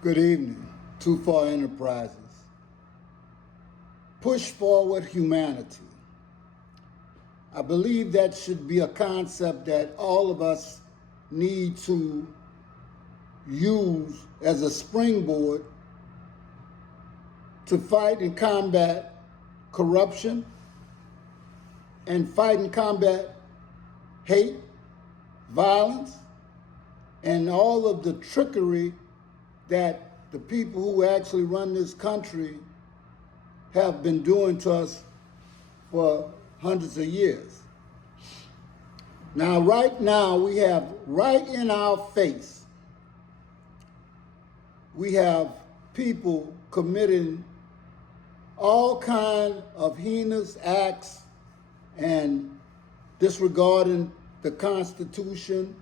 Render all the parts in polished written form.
Good evening. Too Far Enterprises. Push forward humanity. I believe that should be a concept that all of us need to use as a springboard to fight and combat corruption and fight and combat hate, violence, and all of the trickery that the people who actually run this country have been doing to us for hundreds of years. Right now, we have right in our face, we have people committing all kind of heinous acts and disregarding the Constitution,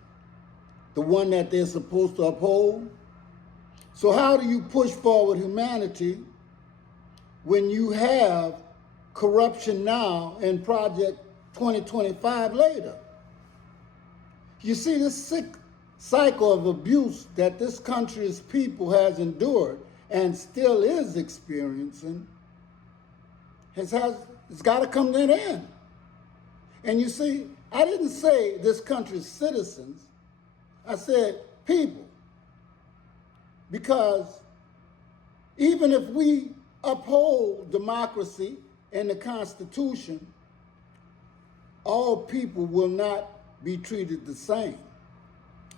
the one that they're supposed to uphold. So how do you push forward humanity when you have corruption now and Project 2025 later? You see, this sick cycle of abuse that this country's people has endured and still is experiencing it's got to come to an end. And you see, I didn't say this country's citizens, I said people. Because even if we uphold democracy and the Constitution, all people will not be treated the same.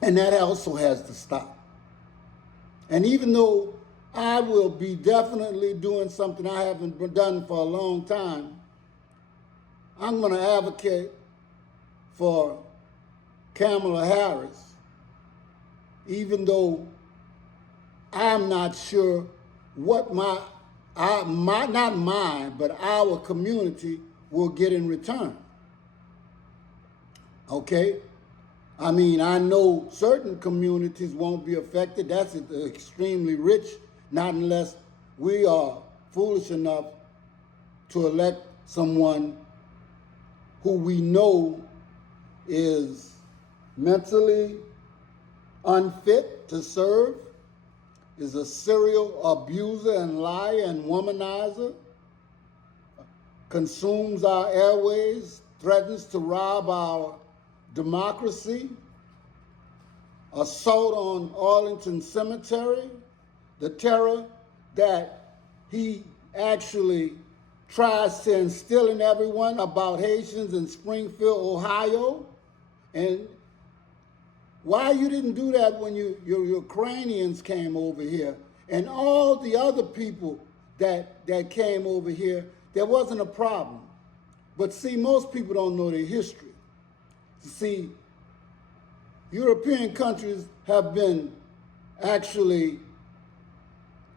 And that also has to stop. And even though I will be definitely doing something I haven't done for a long time, I'm going to advocate for Kamala Harris, even though I'm not sure what not mine, but our community will get in return. Okay? I mean, I know certain communities won't be affected. That's extremely rich, not unless we are foolish enough to elect someone who we know is mentally unfit to serve, is a serial abuser and liar and womanizer, consumes our airways, threatens to rob our democracy, assault on Arlington Cemetery, the terror that he actually tries to instill in everyone about Haitians in Springfield, Ohio. And why you didn't do that when your Ukrainians came over here and all the other people that came over here, there wasn't a problem. But see, most people don't know their history. See, European countries have been actually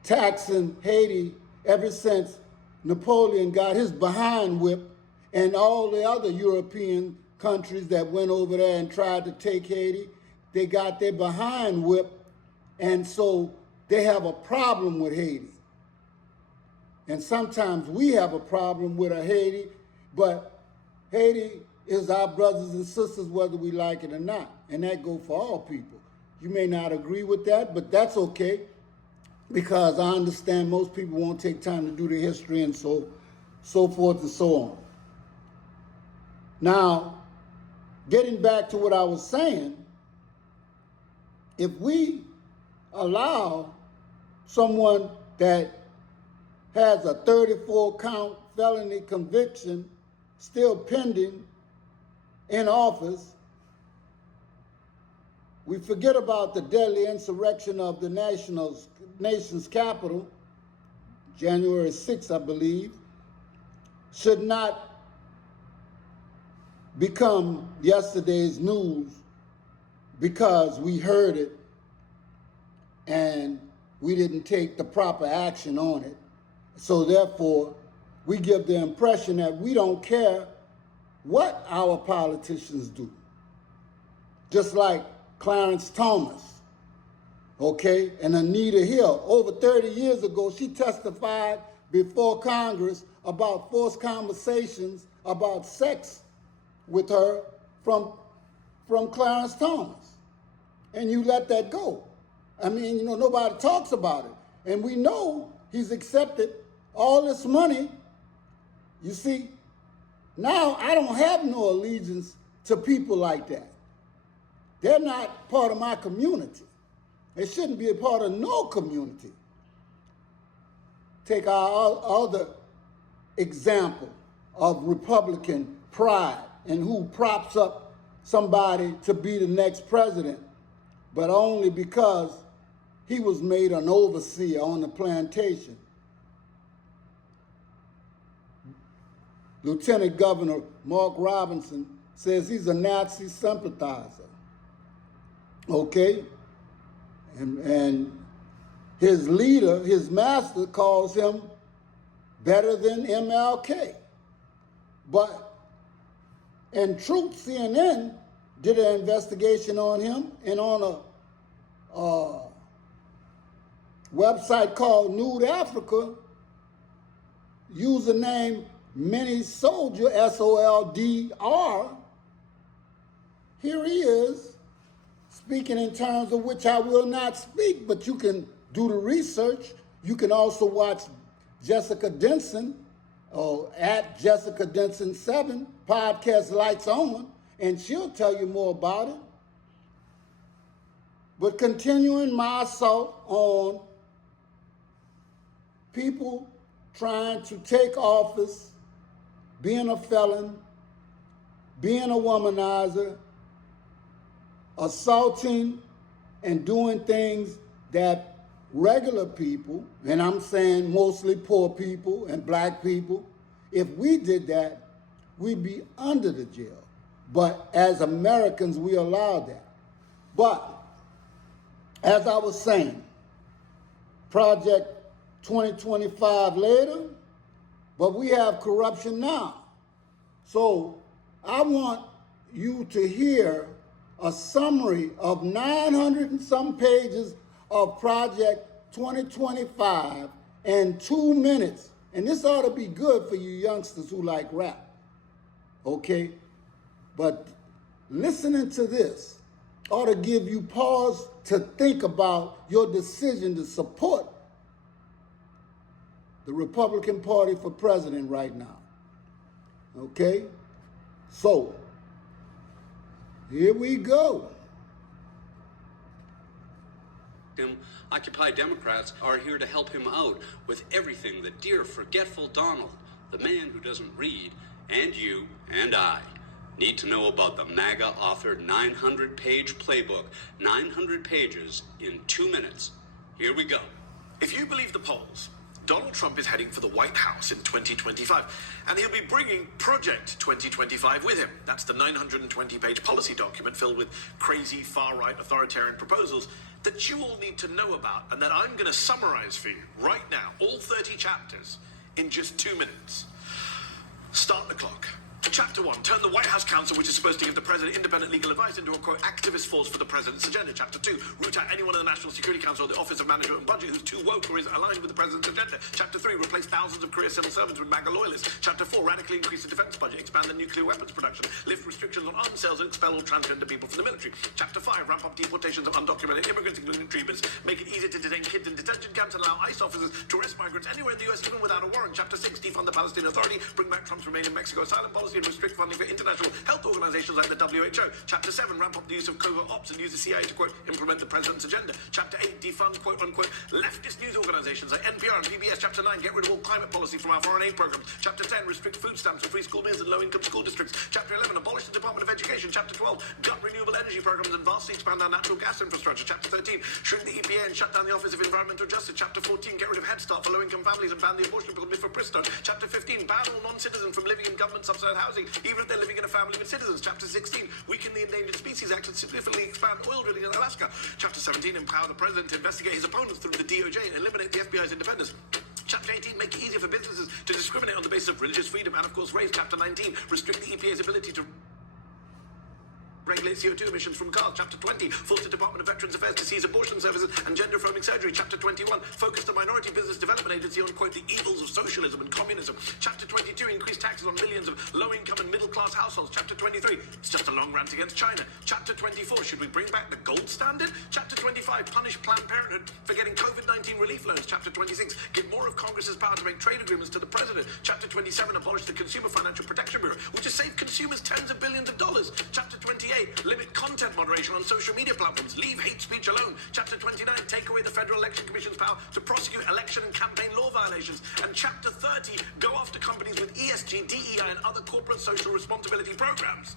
taxing Haiti ever since Napoleon got his behind whipped, and all the other European countries that went over there and tried to take Haiti, they got their behind whipped, and so they have a problem with Haiti. And sometimes we have a problem with Haiti, but Haiti is our brothers and sisters whether we like it or not. And that goes for all people. You may not agree with that, but that's okay, because I understand most people won't take time to do the history and so forth and so on. Now, getting back to what I was saying, if we allow someone that has a 34-count felony conviction still pending in office, we forget about the deadly insurrection of the nation's capital, January 6th, I believe, should not become yesterday's news because we heard it and we didn't take the proper action on it. So therefore, we give the impression that we don't care what our politicians do. Just like Clarence Thomas, okay, and Anita Hill. Over 30 years ago, she testified before Congress about forced conversations about sex with her from Clarence Thomas. And you let that go. I mean, you know, nobody talks about it. And we know he's accepted all this money. You see, now I don't have no allegiance to people like that. They're not part of my community. They shouldn't be a part of no community. Take our other example of Republican pride and who props up somebody to be the next president, but only because he was made an overseer on the plantation. Lieutenant Governor Mark Robinson says he's a Nazi sympathizer. Okay? And his leader, his master, calls him better than MLK. But in truth, CNN did an investigation on him, and on a website called Nude Africa, username Mini Soldier, SOLDR, here he is, speaking in terms of which I will not speak, but you can do the research. You can also watch Jessica Denson, at Jessica Denson 7, podcast Lights On, and she'll tell you more about it. But continuing my assault on people trying to take office, being a felon, being a womanizer, assaulting and doing things that regular people, and I'm saying mostly poor people and black people, if we did that, we'd be under the jail. But as Americans, we allow that. But as I was saying, Project 2025 later, but we have corruption now. So I want you to hear a summary of 900 and some pages of Project 2025 in 2 minutes. And this ought to be good for you youngsters who like rap, okay? But listening to this ought to give you pause to think about your decision to support the Republican Party for president right now, okay? So, here we go. Occupy Democrats are here to help him out with everything that dear forgetful Donald, the man who doesn't read, and you and I need to know about the MAGA-authored 900-page playbook, 900 pages in 2 minutes. Here we go. If you believe the polls, Donald Trump is heading for the White House in 2025, and he'll be bringing Project 2025 with him. That's the 920-page policy document filled with crazy far-right authoritarian proposals that you all need to know about, and that I'm going to summarize for you right now, all 30 chapters, in just 2 minutes. Start the clock. Chapter 1, turn the White House Council, which is supposed to give the president independent legal advice, into a, quote, activist force for the president's agenda. Chapter 2, root out anyone in the National Security Council or the Office of Management and Budget who's too woke or is aligned with the president's agenda. Chapter 3, replace thousands of career civil servants with MAGA loyalists. Chapter 4, radically increase the defense budget, expand the nuclear weapons production, lift restrictions on arms sales, and expel all transgender people from the military. Chapter 5, ramp up deportations of undocumented immigrants, including treatments, make it easier to detain kids in detention camps, and allow ICE officers to arrest migrants anywhere in the US, even without a warrant. Chapter 6, defund the Palestinian Authority, bring back Trump's Remain in Mexico asylum policy, and restrict funding for international health organizations like the WHO. Chapter 7, ramp up the use of covert ops and use the CIA to, quote, implement the president's agenda. Chapter 8, defund, quote, unquote, leftist news organizations like NPR and PBS. Chapter 9, get rid of all climate policy from our foreign aid programs. Chapter 10, restrict food stamps for free school meals in low-income school districts. Chapter 11, abolish the Department of Education. Chapter 12, gut renewable energy programs and vastly expand our natural gas infrastructure. Chapter 13, shrink the EPA and shut down the Office of Environmental Justice. Chapter 14, get rid of Head Start for low-income families and ban the abortion pill mifepristone. Chapter 15, ban all non-citizens from living in government-subsidized housing, even if they're living in a family with citizens. Chapter 16, weaken the Endangered Species Act and significantly expand oil drilling in Alaska. Chapter 17, empower the president to investigate his opponents through the DOJ and eliminate the FBI's independence. Chapter 18, make it easier for businesses to discriminate on the basis of religious freedom and, of course, race. Chapter 19, restrict the EPA's ability to regulate CO2 emissions from cars. Chapter 20, force the Department of Veterans Affairs to seize abortion services and gender-affirming surgery. Chapter 21, focus the Minority Business Development Agency on, quote, the evils of socialism and communism. Chapter 22, increase taxes on millions of low-income and middle-class households. Chapter 23, it's just a long rant against China. Chapter 24, should we bring back the gold standard? Chapter 25, punish Planned Parenthood for getting COVID-19 relief loans. Chapter 26, give more of Congress's power to make trade agreements to the president. Chapter 27, abolish the Consumer Financial Protection Bureau, which has saved consumers tens of billions of dollars. Chapter 28, limit content moderation on social media platforms. Leave hate speech alone. Chapter 29, take away the Federal Election Commission's power to prosecute election and campaign law violations. And Chapter 30, go after companies with ESG, DEI, and other corporate social responsibility programs.